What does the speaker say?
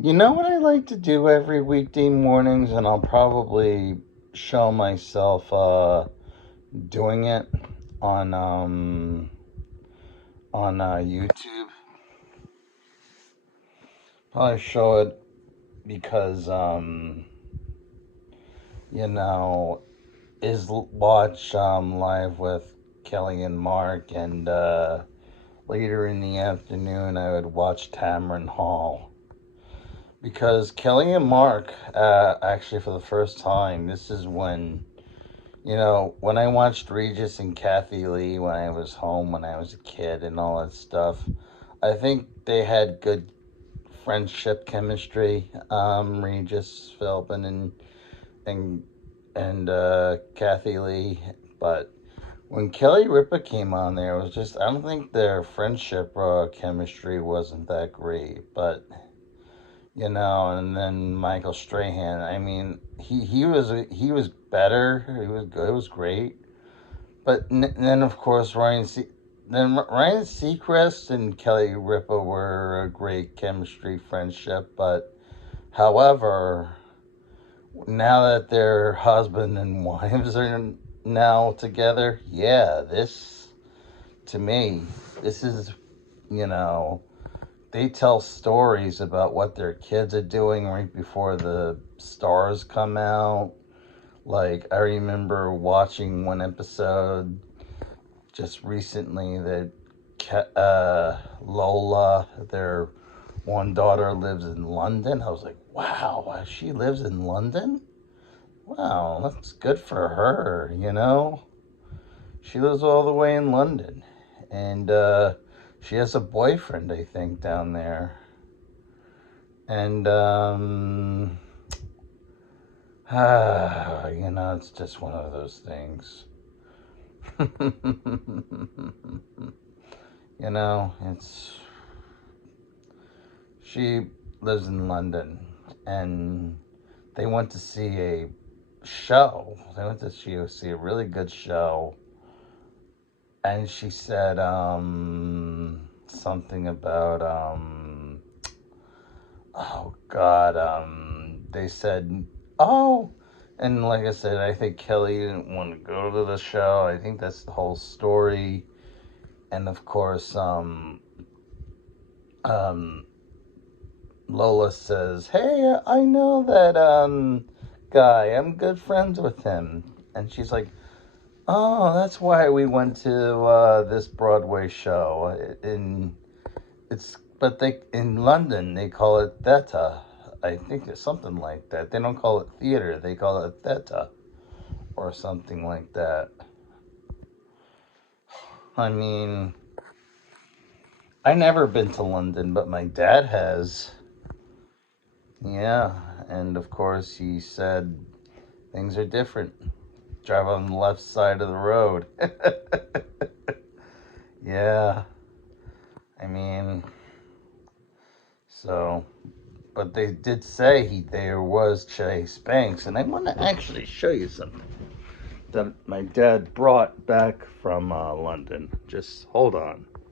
You know what I like to do every weekday mornings, and I'll probably show myself doing it on YouTube. Probably show it because you know is watch live with Kelly and Mark, and later in the afternoon I would watch Tamron Hall. Because Kelly and Mark, actually, for the first time, this is when, when I watched Regis and Kathy Lee when I was home, when I was a kid, and all that stuff, I think they had good friendship chemistry. Regis Philbin and Kathy Lee, but when Kelly Ripa came on there, it was just I don't think their friendship chemistry wasn't that great, but and then Michael Strahan. I mean, he was better. He was good. It was great. But then of course Ryan Seacrest and Kelly Ripa were a great chemistry friendship. But however, now that their husband and wives are now together, yeah, this to me, this is you know they tell stories about what their kids are doing right before the stars come out. Like, I remember watching one episode just recently that Lola, their one daughter, lives in London. I was like, wow, she lives in London? Wow, that's good for her. She lives all the way in London. And she has a boyfriend, I think, down there. And it's just one of those things. It's she lives in London, and they went to see a show. They went to see a really good show, and she said something about oh God, they said, oh, and like I said, I think Kelly didn't want to go to the show. I think that's the whole story. And of course, um, Lola says, "Hey, I know that guy. I'm good friends with him." And she's like, "Oh, that's why we went to this Broadway show." In it's but they in London they call it theater. I think it's something like that. They don't call it theater. They call it theater or something like that. I mean, I never been to London, but my dad has. Yeah, and of course he said things are different. Drive on the left side of the road. Yeah, I mean, so, but they did say there was Chase Banks, and I want to actually show you something that my dad brought back from London. Just hold on.